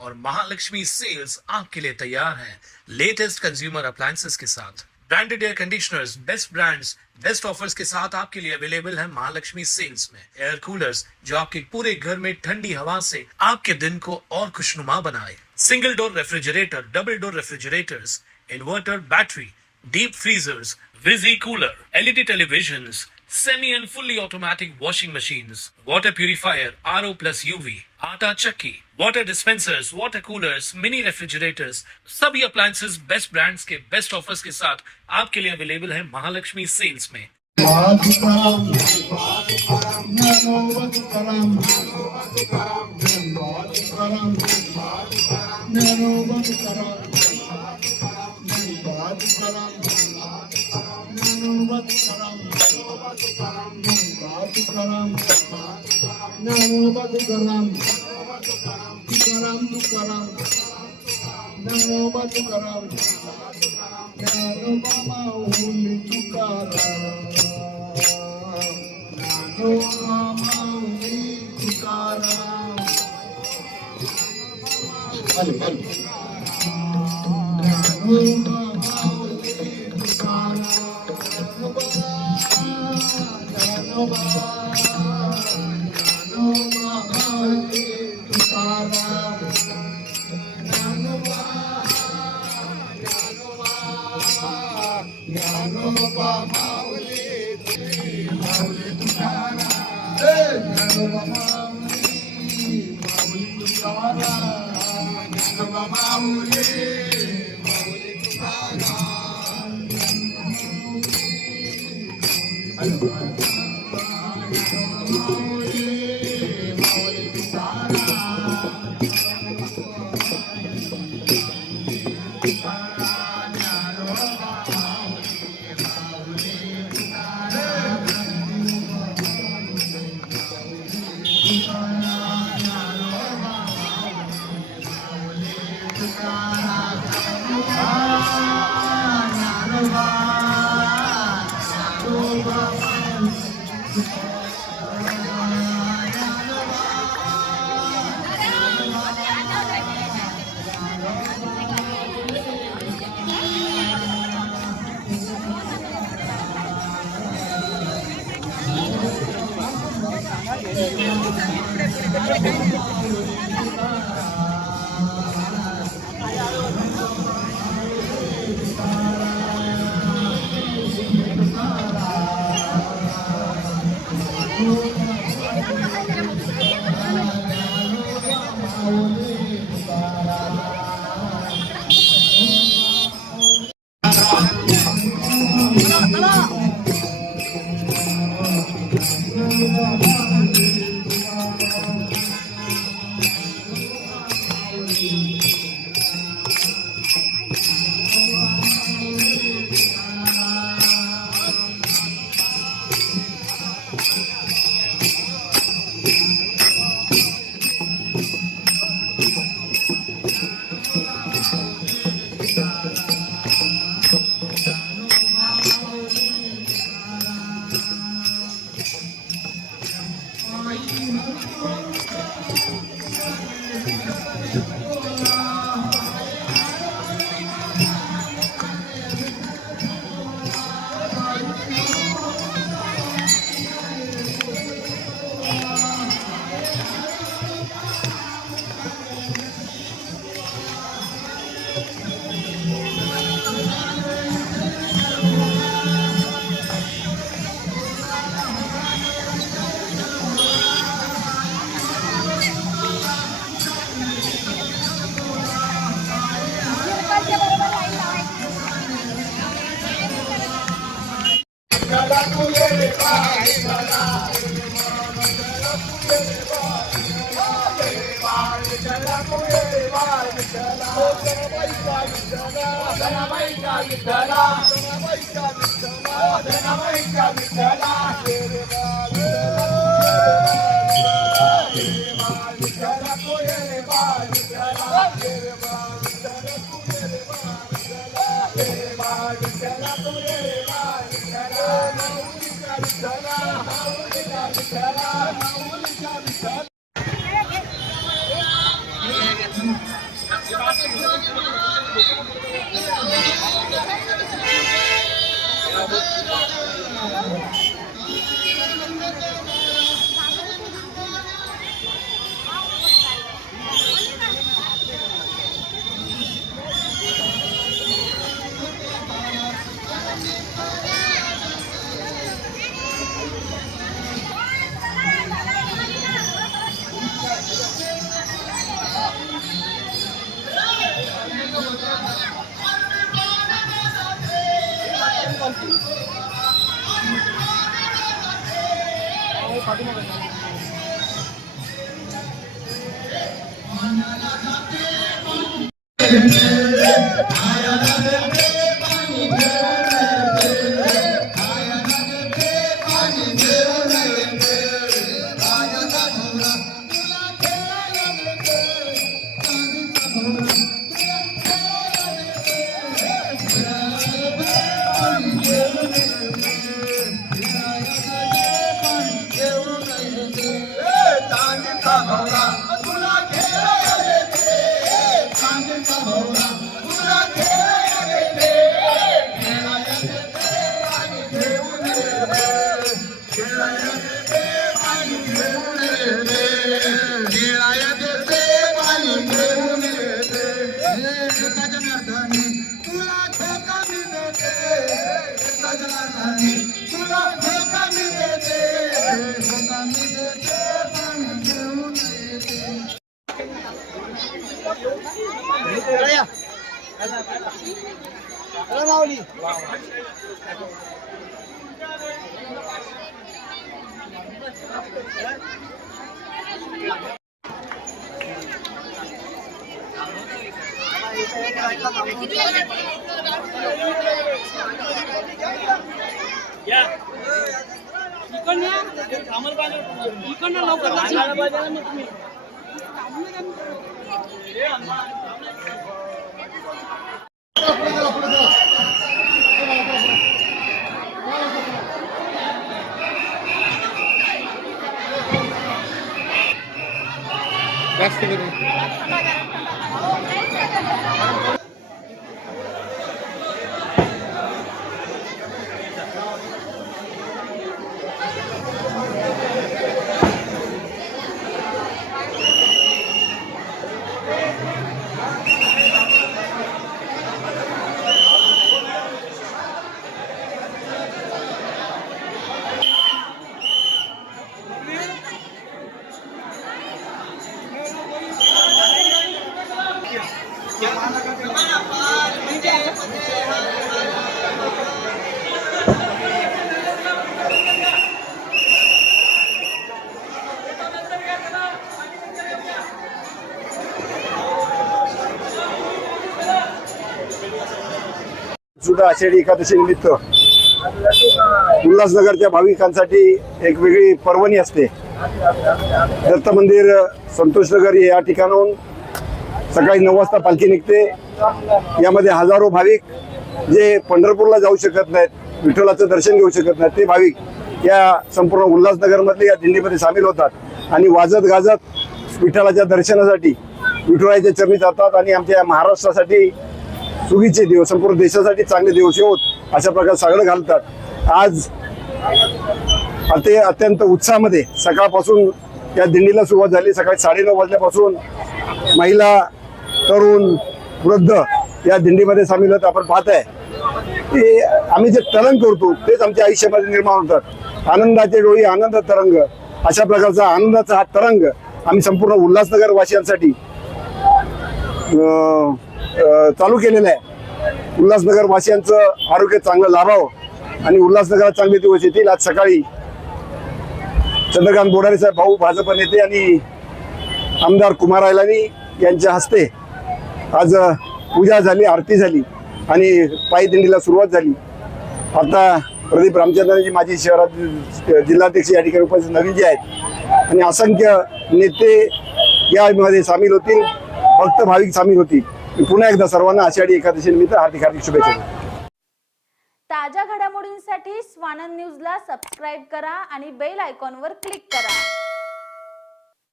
और महालक्ष्मी सेल्स आपके लिए तैयार है लेटेस्ट कंज्यूमर अप्लायंसेस के साथ। Branded air conditioners, best brands, best offers के साथ आपके लिए अवेलेबल है महालक्ष्मी सेल्स में। एयर कूलर्स जो आपके पूरे घर में ठंडी हवा से आपके दिन को और खुशनुमा बनाए। Single door refrigerator, double door refrigerators, inverter battery, deep freezers, Visi cooler, LED televisions, semi and fully automatic washing machines, water purifier, RO plus UV, आटा चक्की, water dispensers, water coolers, mini refrigerators, सभी appliances best brands के best offers के साथ आपके लिए available है Mahalakshmi sales में। सुद्धा आषाढी एकादशी निमित्त उल्हासनगरच्या भाविकांसाठी एक वेगळी पर्वणी असते. दत्त मंदिर संतोषनगर या ठिकाणाहून सकाळी 9 वाजता पालखी निघते. यामध्ये हजारो भाविक जे पंढरपूरला जाऊ शकत नाहीत, विठ्ठलाचं दर्शन घेऊ शकत नाहीत, ते भाविक या संपूर्ण उल्हासनगरमधले या दिंडीमध्ये सामील होतात आणि वाजत गाजत विठ्ठलाच्या दर्शनासाठी विठुरायाच्या चरणी जातात आणि आमच्या महाराष्ट्रासाठी सुगीचे दिवस, संपूर्ण देशासाठी चांगले दिवस होत अशा प्रकारे सगळं घालतात. आज अत्यंत उत्साहामध्ये सकाळपासून या दिंडीला सुरुवात झाली. सकाळी 9:30 वाजल्यापासून महिला, तरुण, वृद्ध या दिंडीमध्ये सामील होत. आपण पाहताय की आम्ही जे तरंग करतो तेच आमच्या आयुष्यामध्ये निर्माण होतात. आनंदाचे डोळी आनंद तरंग, अशा प्रकारचा आनंदाचा हा तरंग आम्ही संपूर्ण उल्हासनगर वासियांसाठी चालू केलेलं आहे. उल्हासनगर वासियांचं आरोग्य चांगलं लाभावं आणि उल्हासनगरात चांगले दिवस येतील. आज सकाळी चंद्रकांत बोडारे साहेब भाऊ भाजप नेते आणि आमदार कुमार आयलानी यांच्या हस्ते आज पूजा झाली, आरती झाली आणि पायी दिंडीला सुरुवात झाली. आता प्रदीप रामचंद्रजी माजी शहरात जिल्हाध्यक्ष या ठिकाणी उपस्थित नवीन जे आहेत आणि असंख्य नेते यामध्ये सामील होतील, भक्त भाविक सामील होतील. पुन्हा एकदा सर्वांना आषाढी एकादशी निमित्त हार्दिक हार्दिक शुभेच्छा. ताज्या घडामोडींसाठी स्वानंद न्यूजला सबस्क्राईब करा आणि बेल आयकॉनवर क्लिक करा.